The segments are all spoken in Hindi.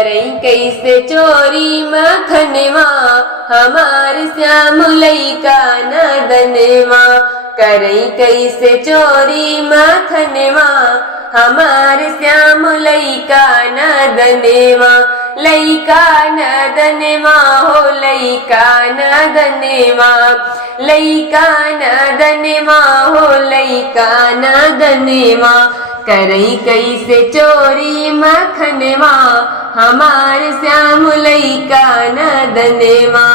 करई कैसे चोरी मखनवा हमार श्याम लइका नदनवा। करई कैसे चोरी मखनवा हमार श्याम लइका नदनवा। लइका नदनवा हो लइका नदनवा। लइका नदनवा हो लइका नदनवा। करई कैसे चोरी मखनवा हमार श्याम लइका नदनवा।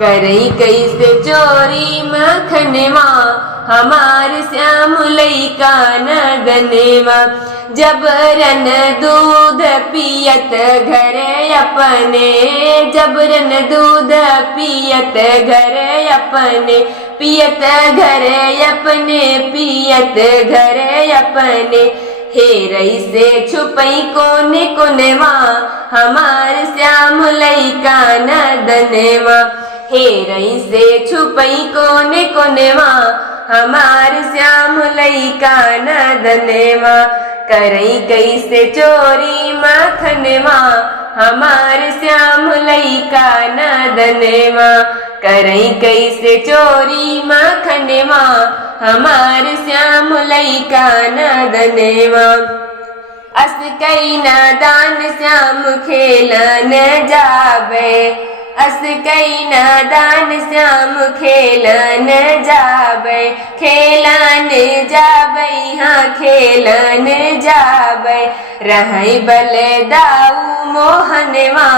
करई कैसे चोरी मखनवा हमार श्याम लइका नदनवा। जबरन दूध पियत घरे अपने। जबरन दूध पियत घरे अपने। पियत घरे अपने पियत घरे अपने। हेरई से छुपई कोने कोनेवा हमार श्याम लइका नदनवा। हेरई से छुपई कोने कोनेवा हमार श्याम लइका नदनवा। करई कैसे चोरी मखनवा हमार श्याम लइका नदनवा। करई कैसे चोरी मखनवा हमार श्याम लइका नदनवा। अस कई नादान श्याम खेलन जावे। अस कई नादान श्याम खेलन जावे। खेलन जावे हाँ खेलन जावे। रहई बल दाऊ मोहनवा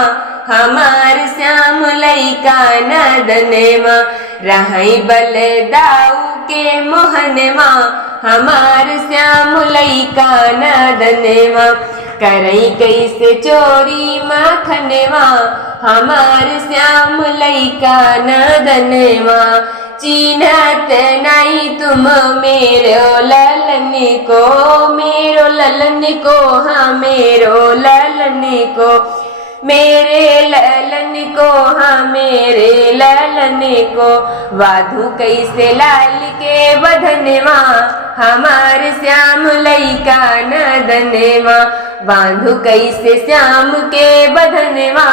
हमार श्याम लइका नदनवा। रहई बल दाऊ के मोहनवा हमार श्याम लइका नदनवा। करई कैसे चोरी मखनवा हमार श्याम लइका नदनवा। चिन्हत नहीं तुम मेरो ललन को। मेरो ललन को हाँ मेरो ललन को। मेरे ललन को हाँ मेरे ललन को। वाधु कैसे लाल के बधनवा हमार श्याम लइका नदनवा। बांधु कैसे श्याम के बधनवा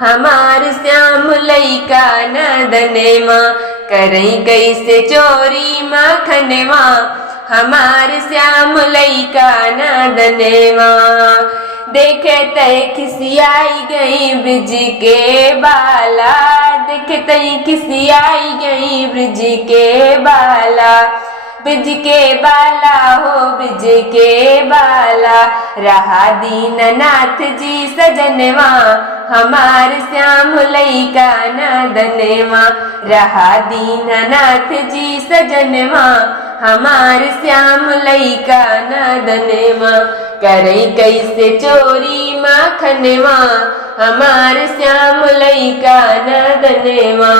हमार श्याम लइका नदनवा। करई कैसे चोरी मखनवा हमार श्याम लइका नदनवा। देखते खिसियाई गई ब्रिज के बाला। देखते खिसियाई गई ब्रिज के बाला। ब्रिज के बाला हो ब्रिज के बाला। रहा दीननाथ जी सजनवा हमार श्याम लइका नदनवा। रहा दीननाथ जी सजनवा हमार श्याम लइका नदनवा। करई कैसे चोरी मखनवा हमार श्याम लइका नदनवा।